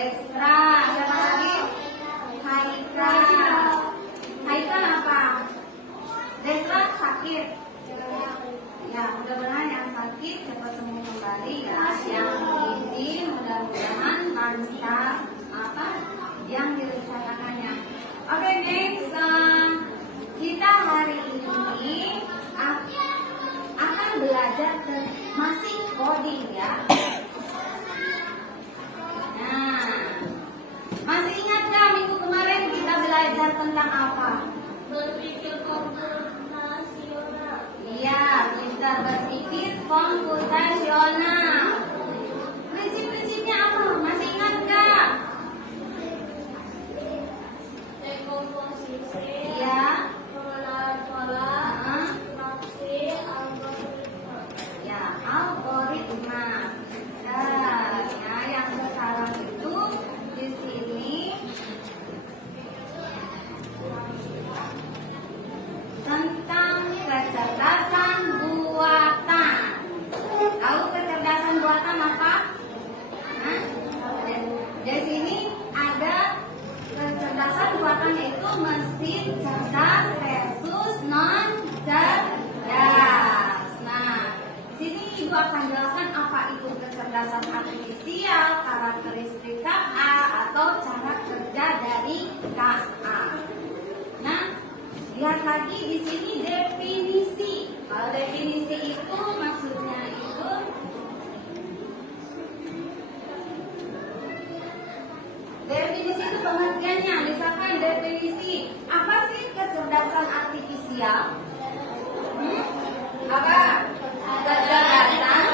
Destra. Siapa lagi? Haika. Haika apa? Destra sakit. Ya, mudah-mudahan yang sakit cepat sembuh kembali ya. Yang ini mudah-mudahan lancar apa yang direncanakannya. Oke, next. Kita hari ini akan belajar masih coding ya. Nah, masih ingat nggak minggu kemarin kita belajar tentang apa? Berpikir komputasional. Iya, kita berpikir komputasional. Prinsip-prinsipnya apa? Masih ingat nggak? Dekomposisi. Iya. Pengenalan pola. Maksi. Algoritma. Ya, algoritma. Nah, ya, yang sekarang itu di sini tentang kecerdasan buatan. Tahu kecerdasan buatan apa? Hah? Di sini ada kecerdasan buatannya itu mesin cerdas versus non cerdas. Nah, di sini Ibu akan jelaskan apa itu kecerdasan artifisial, karakteristik KA atau cara kerja dari KA. Nah, lihat lagi di sini definisi. Kalau definisi itu maksudnya itu definisi itu pengertiannya. Misalkan definisi apa sih kecerdasan artifisial? Apa? Kecerdasan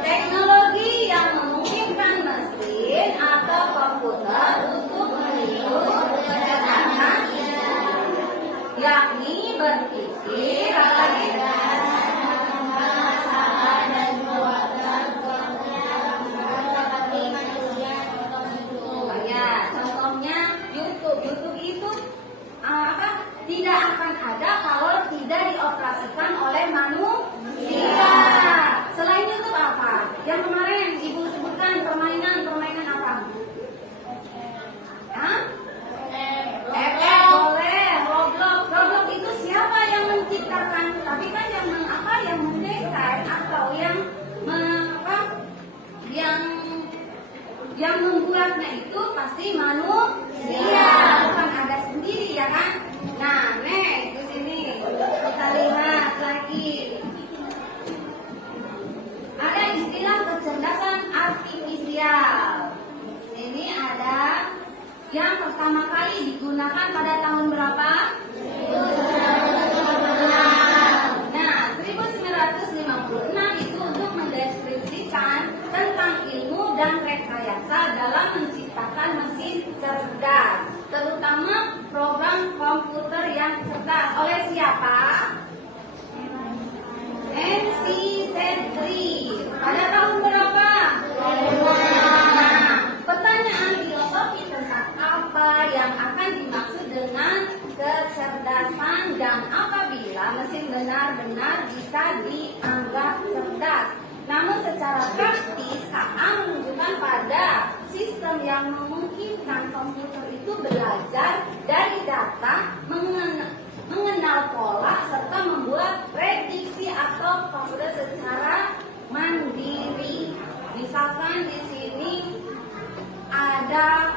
teknologi yang memungkinkan mesin atau komputer untuk meniru kecerdasan, yakni berpikir apalagi ya, contohnya YouTube itu apa? Tidak akan ada kalau tidak dioperasikan oleh manusia. Selain YouTube apa? Yang kemarin Ibu sebutkan permainan apa? Hah? Boleh. Roblox itu siapa yang menciptakan? Tapi kan yang mendesain atau yang membuatnya itu pasti manusia, bukan ada sendiri ya kan? Nah, next di sini kita lihat lagi. Ada istilah kecerdasan artifisial. Ini ada yang pertama kali digunakan pada tahun berapa? Nah, 1956 itu untuk mendeskripsikan tentang ilmu dan rekayasa dalam menciptakan mesin cerdas, terutama program komputer yang cerdas. Oleh siapa? MC Sedri. Pada tahun berapa? Nah, pertanyaan filosofi tentang apa yang akan dimaksud dengan kecerdasan dan apabila mesin benar-benar bisa dianggap cerdas. Namun secara praktis KA menunjukkan pada sistem yang memungkinkan komputer itu belajar dari data, mengenal pola serta membuat prediksi atau komputer secara mandiri. Misalkan di sini ada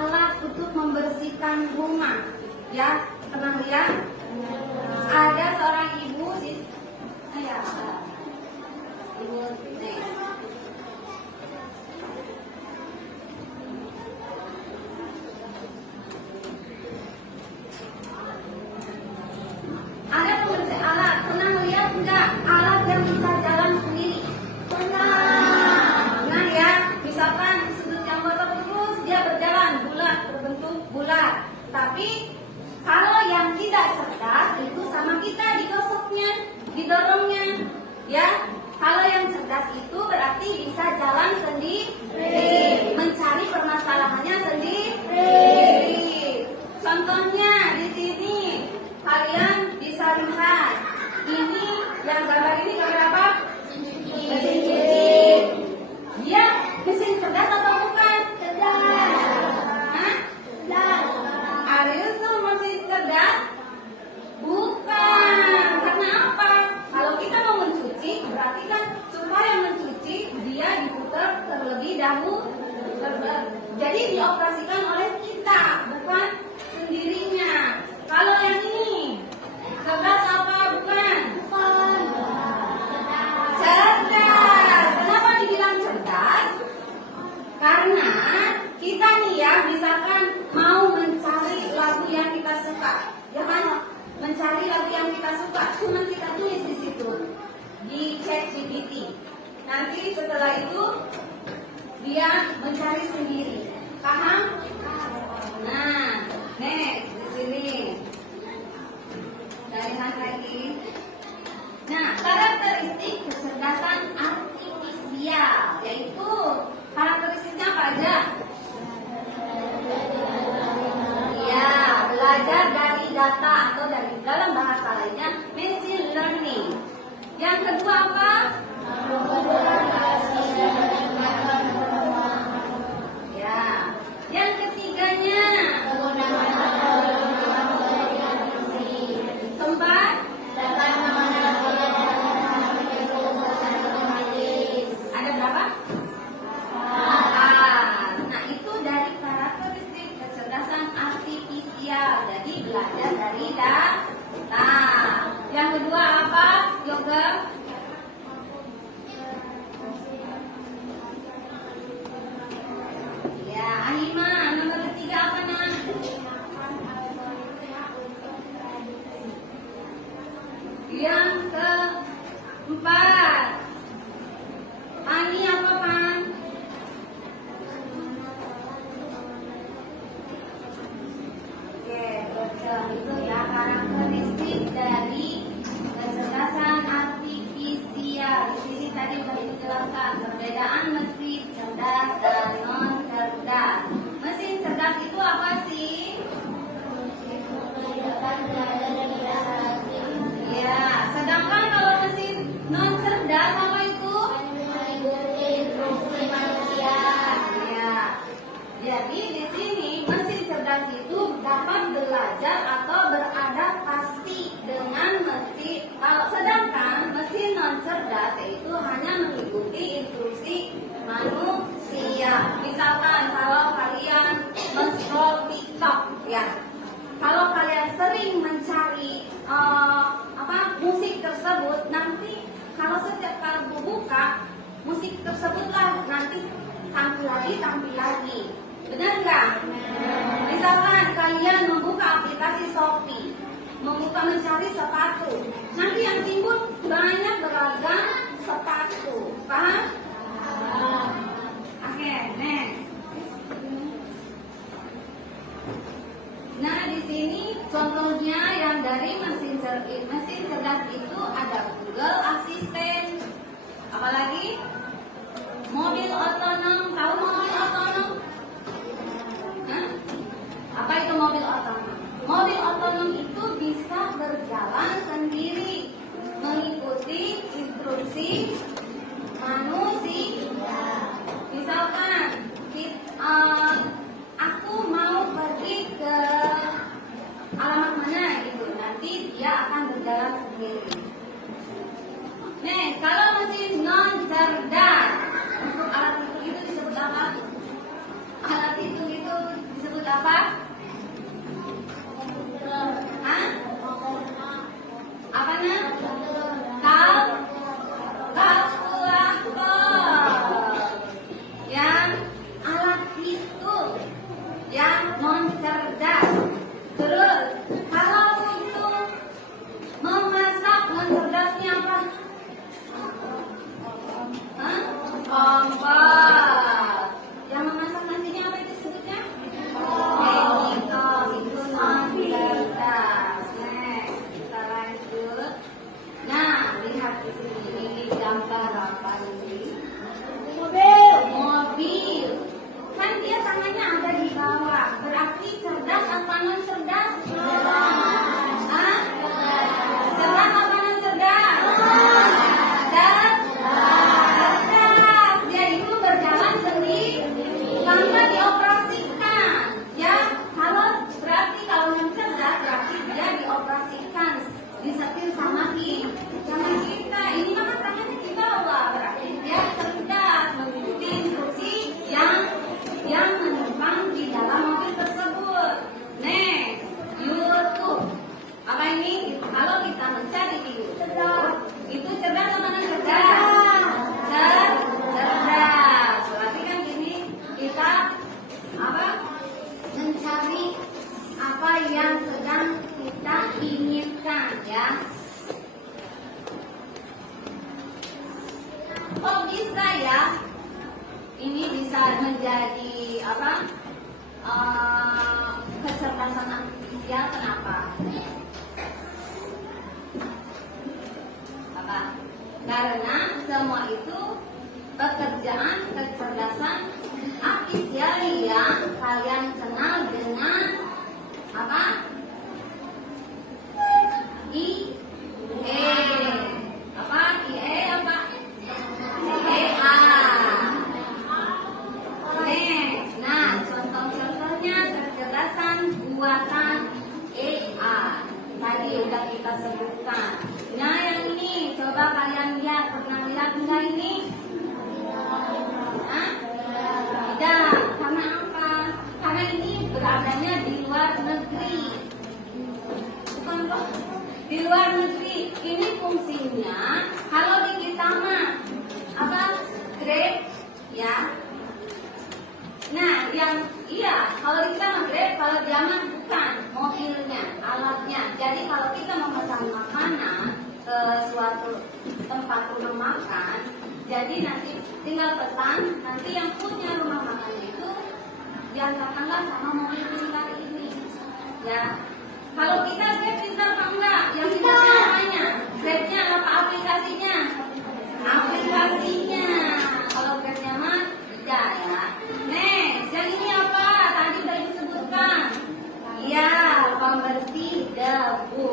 alat untuk membersihkan rumah, ya pernah lihat? Ada seorang ibu di ibu ada pembersih alat. Pernah lihat enggak alat yang bisa jalan sendiri? Nah ya, misalkan sudut yang kotor terus dia berjalan bulat, berbentuk bulat. Tapi kalau yang tidak cerdas itu sama kita digosoknya, didorongnya, ya. Kalau yang cerdas itu dahulu. Jadi dioperasikan oleh kita, bukan sendirinya. Kalau yang ini, cerdas apa bukan? Cerdas. Kenapa dibilang cerdas? Karena kita nih ya, misalkan mau mencari lagu yang kita suka, ya kan? Mencari lagu yang kita suka, cuma kita tulis di situ di ChatGPT. Nanti setelah itu dia mencari sendiri. Paham? Nah, next di sini. Dari lagi. Nah, karakteristik kecerdasan artifisial, yaitu karakteristiknya apa aja? Ya, belajar dari data atau dari dalam bahasa lainnya machine learning. Yang kedua apa? Ya. Yang ketiganya keempat ada berapa? Nah, itu dari karakteristik kecerdasan artifisial. Jadi belajar dari data. Yang kedua apa? Yoga? Ya, Ahima, nomor ketiga apa nak? Yang keempat, Ani apa Pan? Oke, betul itu ya karakteristik dari kecerdasan artifisial. Di sini tadi sudah dijelaskan perbedaan mesin cerdas dan non cerdas. Mesin cerdas itu apa sih? Ya, sedangkan kalau mesin non cerdas apa itu? Ya. Jadi di sini mesin cerdas itu dapat belajar atau beradaptasi dengan mesin. Kalau sedangkan mesin non cerdas itu hanya mengikuti instruksi manusia. Misalkan kalau kalian men-scroll TikTok ya. Kalau kalian sering mencari musik tersebut, nanti kalau setiap kali buka musik tersebutlah nanti tampil lagi. Benar nggak? Misalkan kalian membuka aplikasi Shopee, mencari sepatu, nanti yang timbul banyak beragam sepatu. Paham? Oke, next. Nah, di sini contohnya yang dari mesin cerdas itu ada Google Assistant. Apalagi? Mobil otonom. Tahu mobil otonom? Hah? Apa itu mobil otonom? Mobil otonom itu bisa berjalan sendiri, mengikuti instruksi manusia. Misalkan aku mau pergi ke alamat mana gitu, nanti dia akan berjalan sendiri. Nih, kalau mesin non cerdas, untuk alat hitung itu disebut apa? Alat hitung itu disebut apa? Hah? Apa nak? Kalkulator. Yang alat hitung yang non cerdas. Terus kalau untuk memasak non cerdasnya apa? Hah? Kompor. Yang memasak nasinya apa itu sebutnya? Menghitung. Itu non cerdas. Next, kita lanjut. Nah, lihat di sini ini gambar apa ini? Mobil. Kan dia tangannya ada di bawah. Berarti cerdas apa non cerdas? Hah? Cerdas apa non cerdas? Cerdas. Dia itu Kok bisa ya? Ini bisa menjadi apa? Kecerdasan artifisial. Kenapa? Apa? Karena semua itu pekerjaan kecerdasan artifisial yang kalian kenal dengan apa? IE. Apa? IE apa? EA. Next. Nah, contoh-contohnya kecerdasan buatan EA. Tadi udah kita sebutkan. Nah, yang ini coba kalian lihat. Pernah lihat enggak ini? Hah? Tidak. Karena apa? Karena ini beradanya di luar negeri. Bukan kok. Di luar negeri. Ini fungsinya kalau di kita mah apa? Grab ya. Nah, yang iya, kalau di kita mah Grab, kalau dia mah bukan mobilnya, alatnya. Jadi kalau kita memesan makanan ke suatu tempat rumah makan, jadi nanti tinggal pesan, nanti yang punya rumah makannya itu diantarkanlah sama mobil kita ini. Ya. Kalau kita Grab bisa apa enggak? Yang kita namanya Grabnya apa aplikasinya? Aplikasinya. Kalau Grabnya mah tidak ya. Next, yang ini apa? Tadi sudah disebutkan. Ya, pembersih debu.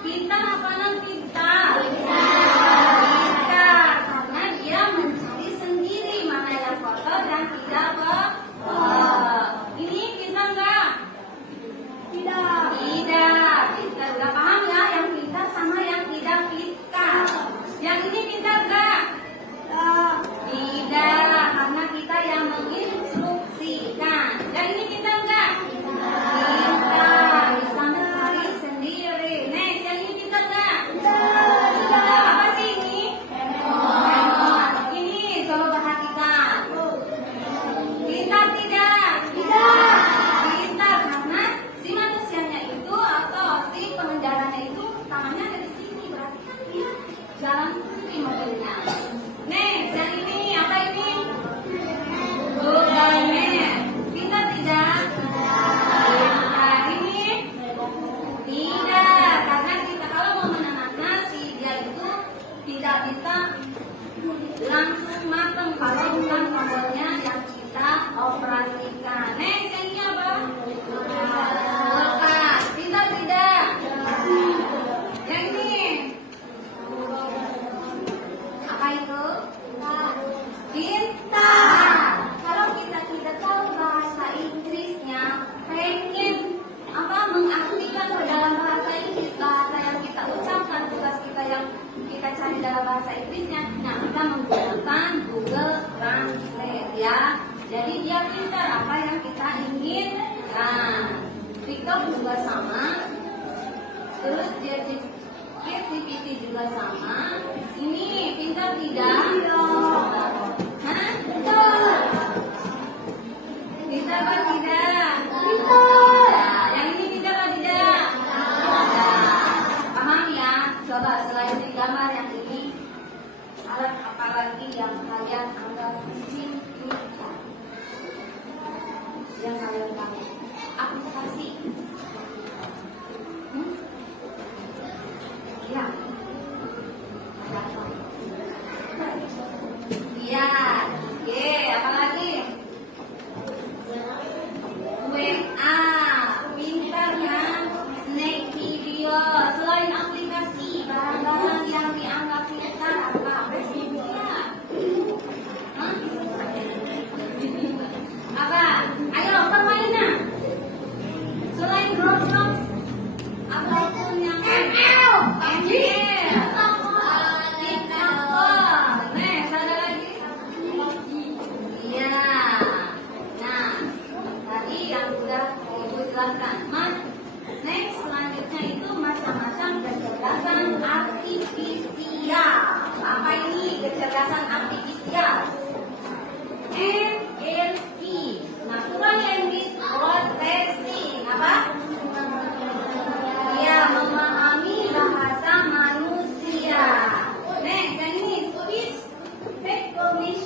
Kita apa namanya kita? Kita, karena dia mencari sendiri mana yang kotor dan tidak kotor. Ini kita enggak? Tidak. Tidak. Kita udah paham ya yang kita sama yang tidak kita. Yang ini kita enggak? Tidak. Karena kita yang menginstruksikan. Yang ini kita enggak? Kita bisa mencari sendiri. Next, yang ini kita enggak? Tidak. Apa sih ini? Handphone. Ini coba perhatikan. Kita tidak. Tidak. Kita karena si manusianya itu atau si pengendaranya itu tangannya ada di sini. Berarti kan dia jalan sendiri mobilnya. Next, yang ini apa ini? Google Map. Kita tidak. Nah, ini tidak, karena kita kalau mau menanam nasi dia itu tidak bisa langsung matang kalau bukan kompornya yang kita operasikan. Next, yang ini apa? Kulkas. Kita tidak. Yang ini apa itu? Kita. Kalau kita tidak tahu bahasa Inggrisnya, pengen apa mengaktifkan ke dalam bahasa Inggris, bahasa yang kita ucapkan, tugas kita yang kita cari dalam bahasa Inggrisnya, nah kita menggunakan Google Translate ya. Jadi dia pintar apa yang kita inginkan. TikTok juga sama. Terus dia ChatGPT juga sama. Ini pintar tidak? Hah? Pintar apa tidak? Pintar. Yang ini pintar apa tidak? Paham ya? Coba selain di gambar yang ini, alat apa lagi yang kalian anggap signifikan? Yang kalian tahu? Aplikasi. Ya. Iya. Oke, apa lagi? WA. Pintar kan? Snake video. Selain aplikasi, barang-barang yang dianggap pintar apa? Hah? Apa? Ayo, permainan. Selain Roblox, apapun yang ML. Next, ada lagi?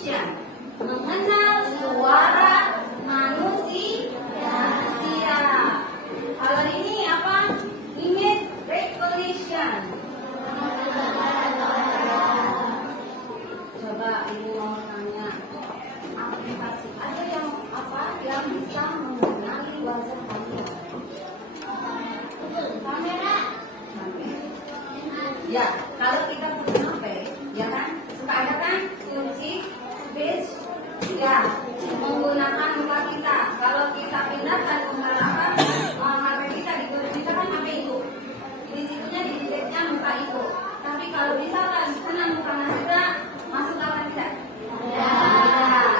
recognition, mengenal suara manusia. Kalau ini apa? Image recognition. Coba ibu mau tanya, aplikasi ada yang apa yang bisa mengenali wajah kamu? Kamera. Ya, kalau kita punya HP, ya kan, suka ada kan kunci face, ya, menggunakan muka kita. Kalau kita pindahkan menggunakan HP kita di misalkan HP itu, di situnya di deteknya muka itu. Tapi kalau misalkan kena muka Nasira, masuk apa tidak? Ya,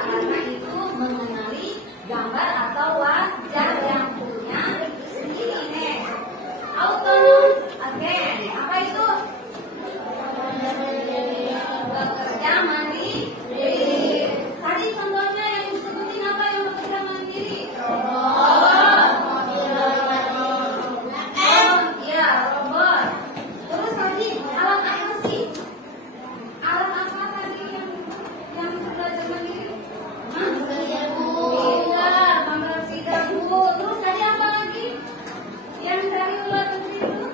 karena itu mengenali gambar atau wajah yang punya sendiri nih. Autonomous again, apa itu? Bekerja mandiri. Tadi contohnya yang disebutin apa yang bekerja mandiri? Robot. Ya, robot. Terus tadi alat apa sih? Alat apa tadi yang belajar mandiri? Pintar, pembersih dapur. Terus tadi apa lagi? Yang dari luar negeri itu?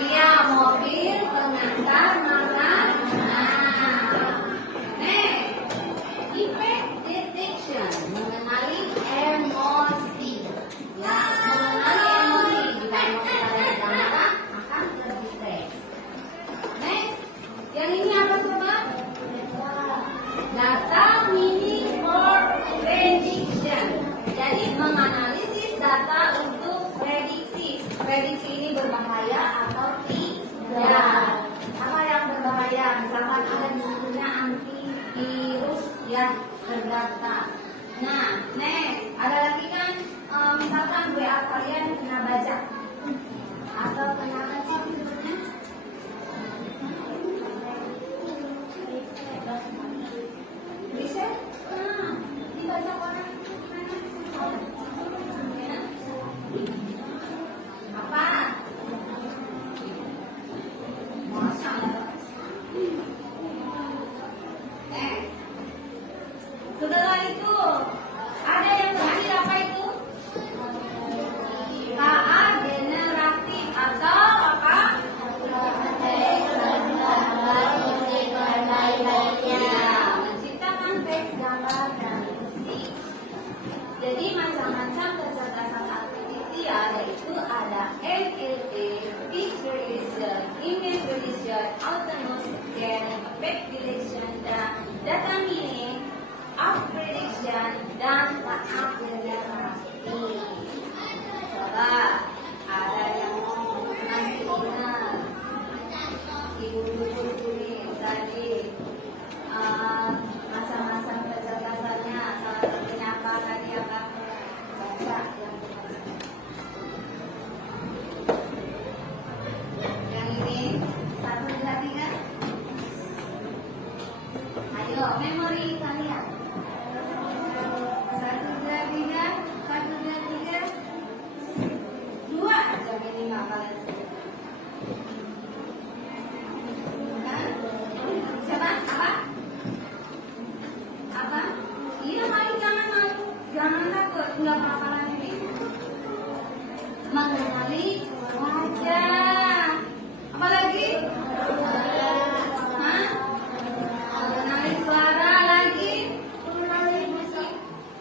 Iya, mobil pengantar makanan. Effect detection, mengenali emosi. Ya, mengenali emosi. Bila mau kita marah, akan terdeteksi. Next, yang ini apa coba? Data meaning for prediction. Jadi menganalisis data untuk prediksi. Prediksi ini berbahaya atau tidak? Apa yang berbahaya? Misalkan ada di situnya antivirus yang terdaftar. Nah, next, ada lagi kan? Misalkan WA kalian kena bajak atau kena apa sih sebetulnya? Reset? Dibajak orang gimana? Apa? Masa setelah itu ada yang terakhir apa itu? KA generatif atau apa? Ya, menciptakan teks, gambar, dan musik. Jadi macam-macam kecerdasan artifisial yaitu ada NLP, speech recognition, image recognition, autonomous scan, effect detection, dan data meaning, of prediction, dan tahap generasi. Coba ada yang masih ingat ibu guru sini tadi macam-macam kecerdasannya, salah satunya apa tadi apa? Baca yang ini 1, 2, 3. Ayo memori kalian. 1, 2, 3. 1, 2, 3. 2 aja minimal kalian sebut. Siapa? Apa? Apa? Iya, malu, jangan malu, jangan takut, nggak apa-apa lagi. Mengenali wajah. Apa lagi? Hah? Mengenali suara lagi.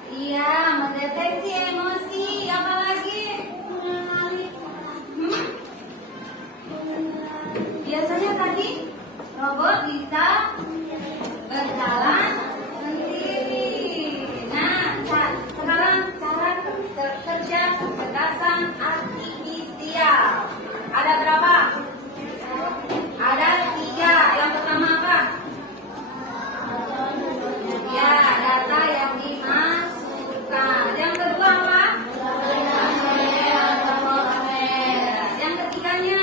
Iya, mendeteksi emosi. Apa lagi? Biasanya tadi robot bisa berjalan sendiri. Nah, sekarang cara kerja kecerdasan artifisial. Ada berapa? Ada 3. Yang pertama apa? Ya, data yang dimasukkan. Yang kedua apa? Yang ketiganya?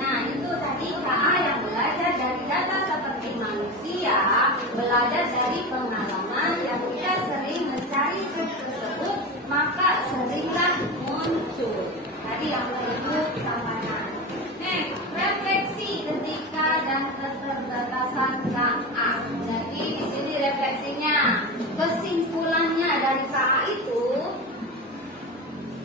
Nah, itu tadi KA yang belajar dari data seperti manusia, belajar dari pengalaman yang kita sering mencari tersebut, maka seringlah muncul. Tadi yang kedua sampaikan. Refleksi ketika dan keterbatasan KA. Jadi di sini refleksinya, kesimpulannya dari KA itu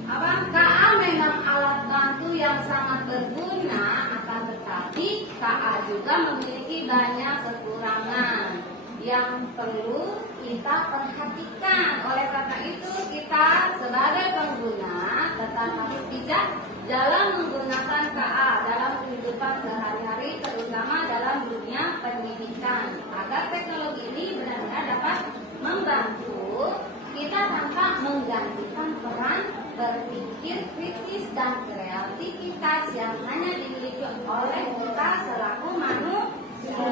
apa? KA memang alat bantu yang sangat berguna, akan tetapi KA juga memiliki banyak kekurangan yang perlu kita perhatikan. Oleh karena itu kita sebagai pengguna tetap harus bijak dalam menggunakan KA dalam kehidupan sehari-hari, terutama dalam dunia pendidikan, agar teknologi ini benar-benar dapat membantu kita tanpa menggantikan peran berpikir kritis dan kreativitas yang hanya dimiliki oleh kita selaku manusia.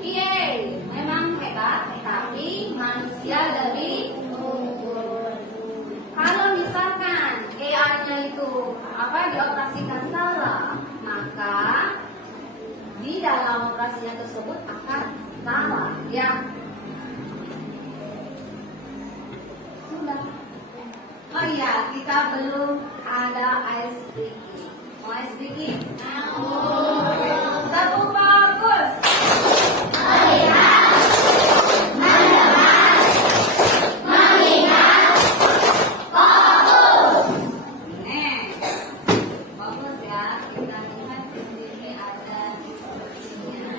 Yeay, memang hebat, tapi manusia lebih unggul. Kalau misalkan AI-nya itu dioperasikan salah, maka di dalam operasinya tersebut akan salah, ya. Sudah. Oh iya, kita belum ada ice breaking. Mau ice breaking? Mau. Satu bagus. Bagus ya, kita lihat di sini ada instruksinya.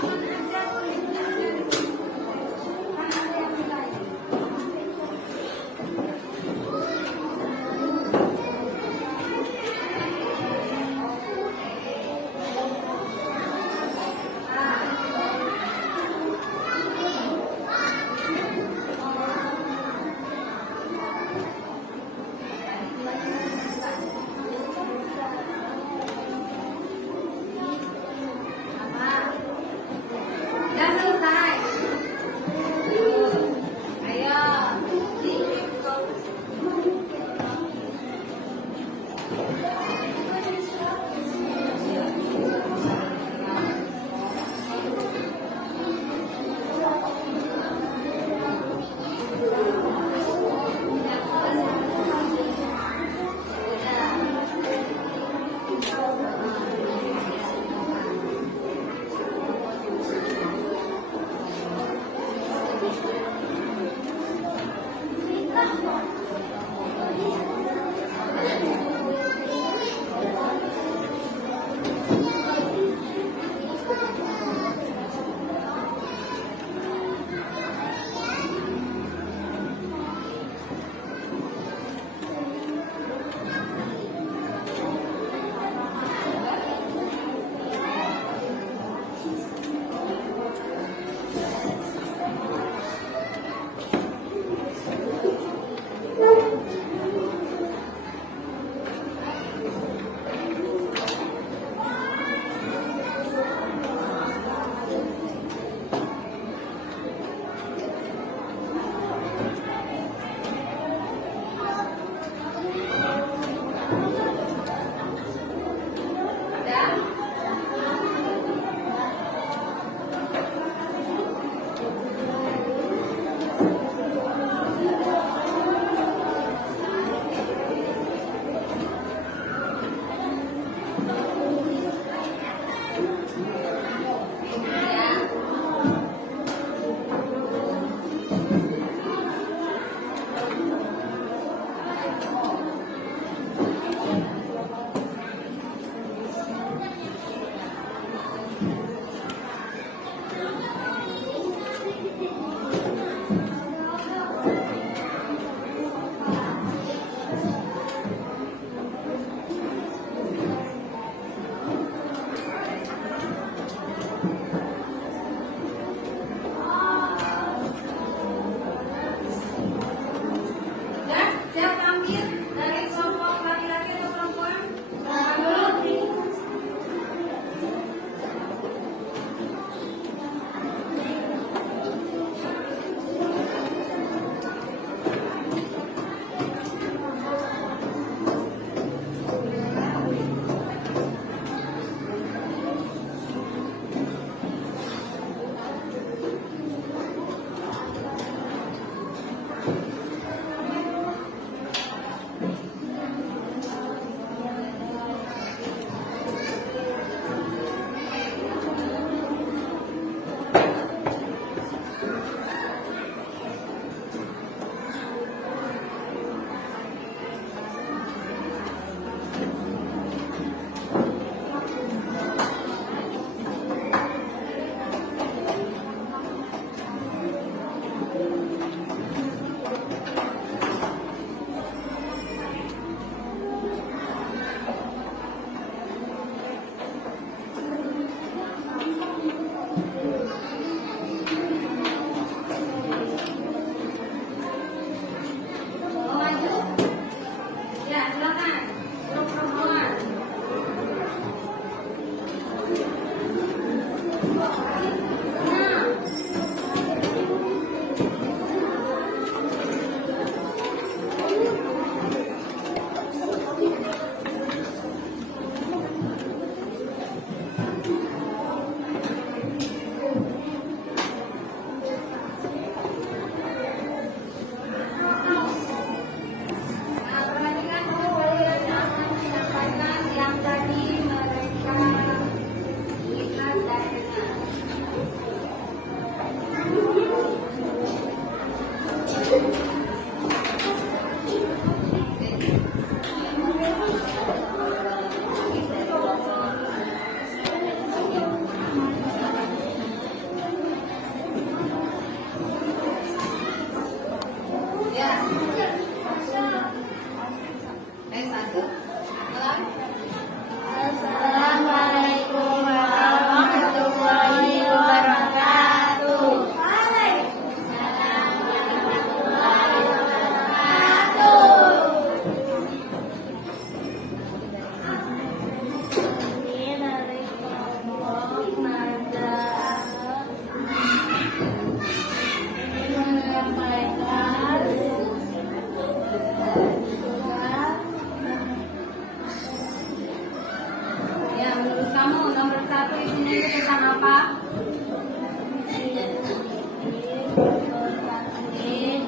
Aman aja boleh belajar di sini. Kan ada yang nilai. Apa?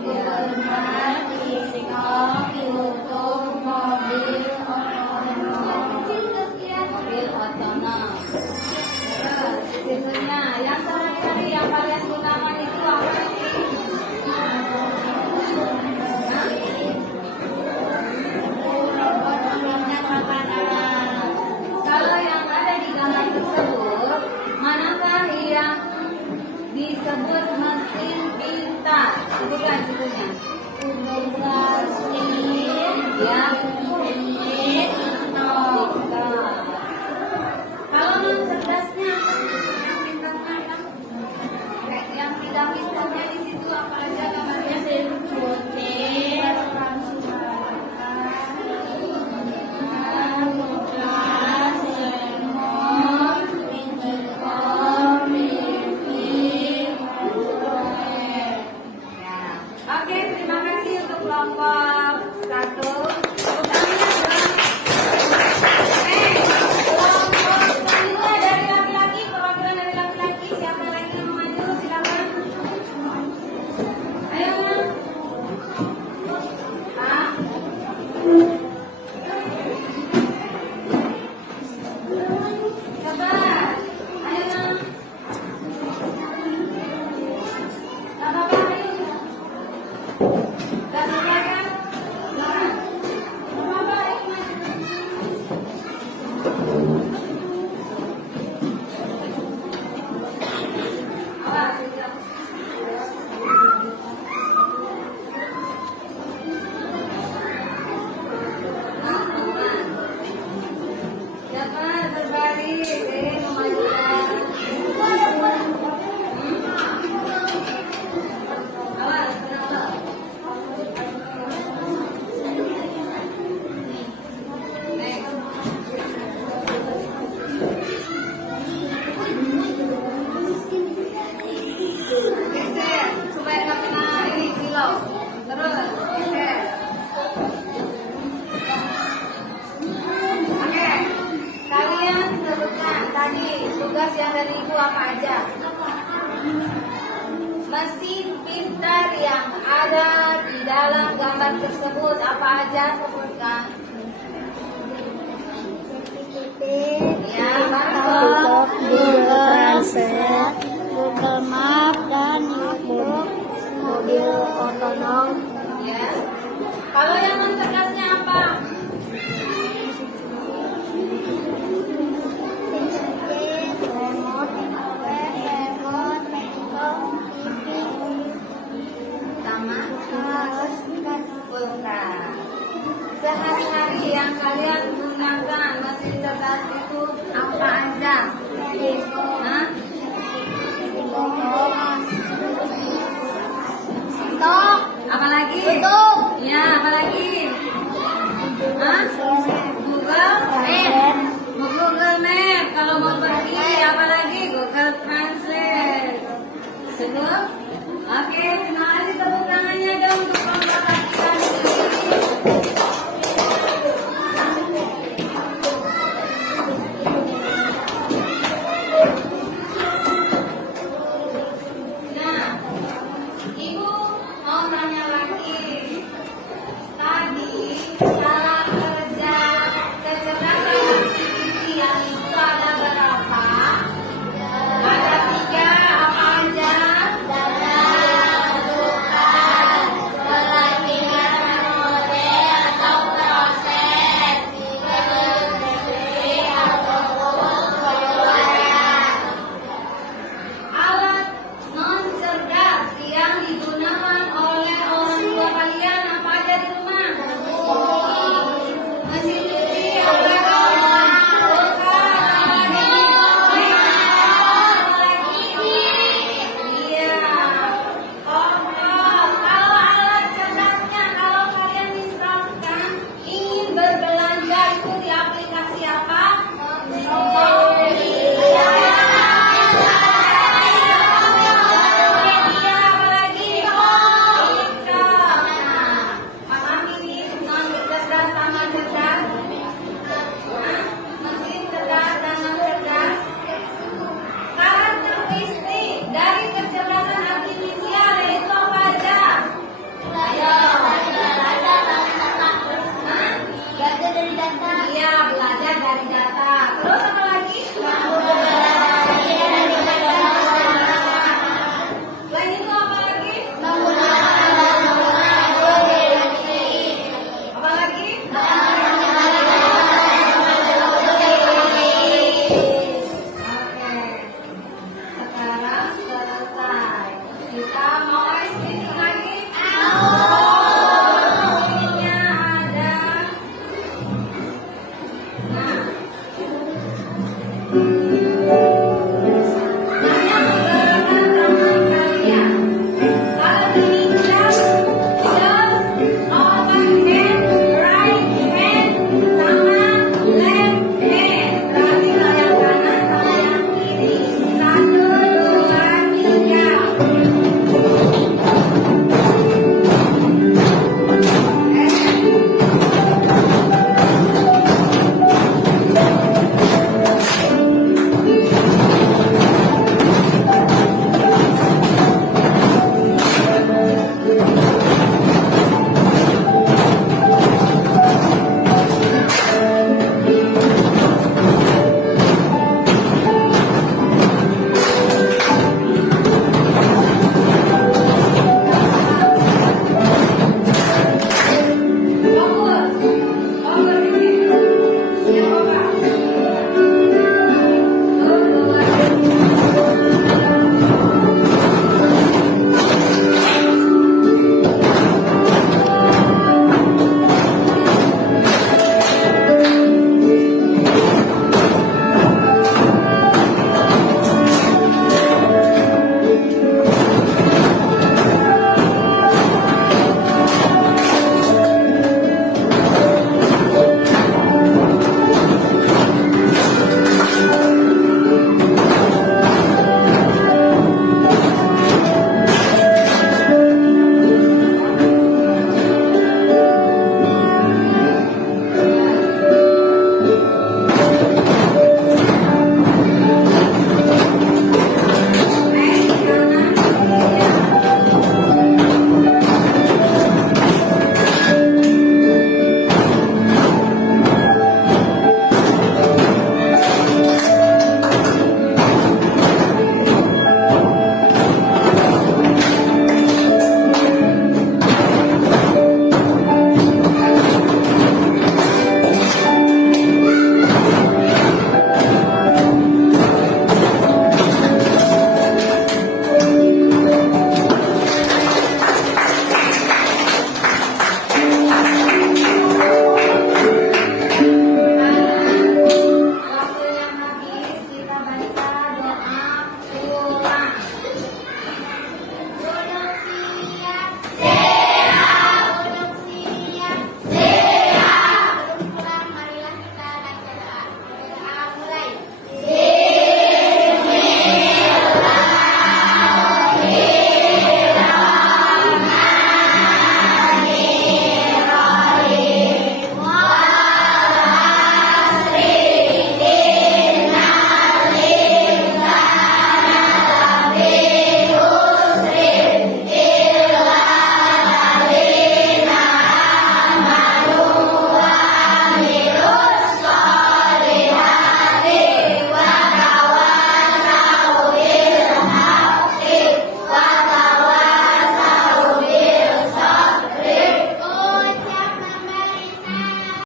Gerbang, pistol, YouTube, mobil otonom. Mobil otonom. Terus sisanya yang sehari-hari yang kalian gunakan itu apa sih? Kalau yang ada di gambar tersebut, manakah yang disebut mesin pintar? Sebutkan judulnya. Ya. Kalau yang cerdasnya, yang pintarnya, yang tidak pintarnya di situ apa aja gambarnya? Mesin cuci, kulkas, remote, intercom, TV, microwave. Ya. Oke, terima kasih untuk kelompok 1. Kelompok kedua dari laki-laki, perwakilan dari laki-laki. Siapa lagi yang mau maju? Silakan. Ayo. Ah. Coba. Ayo. Gak apa-apa, ayo. Gak bisa kan? Jangan. Gak apa-apa, ayo maju. Awas, siap. Siapa terbaik? Mau maju ya? Awas, kenapa? Geser, supaya nggak kena ini silau. Terus geser. Oke, kalian sebutkan tadi tugas yang dari ibu apa aja? Mesin pintar yang ada di dalam gambar tersebut apa aja? Sebutkan. Ya, Laptop, Google Translate, Google Map, dan YouTube, mobil otonom. ya. Kalau yang mencerdasnya apa? Sama pulpen. Sehari-hari yang kalian gunakan mesin cerdas itu apa aja? Hah? Stok, Apalagi? Tutup. Ya, apalagi? Hah? Google Google Map. Kalau mau pergi, apalagi Google Translate. Sebelum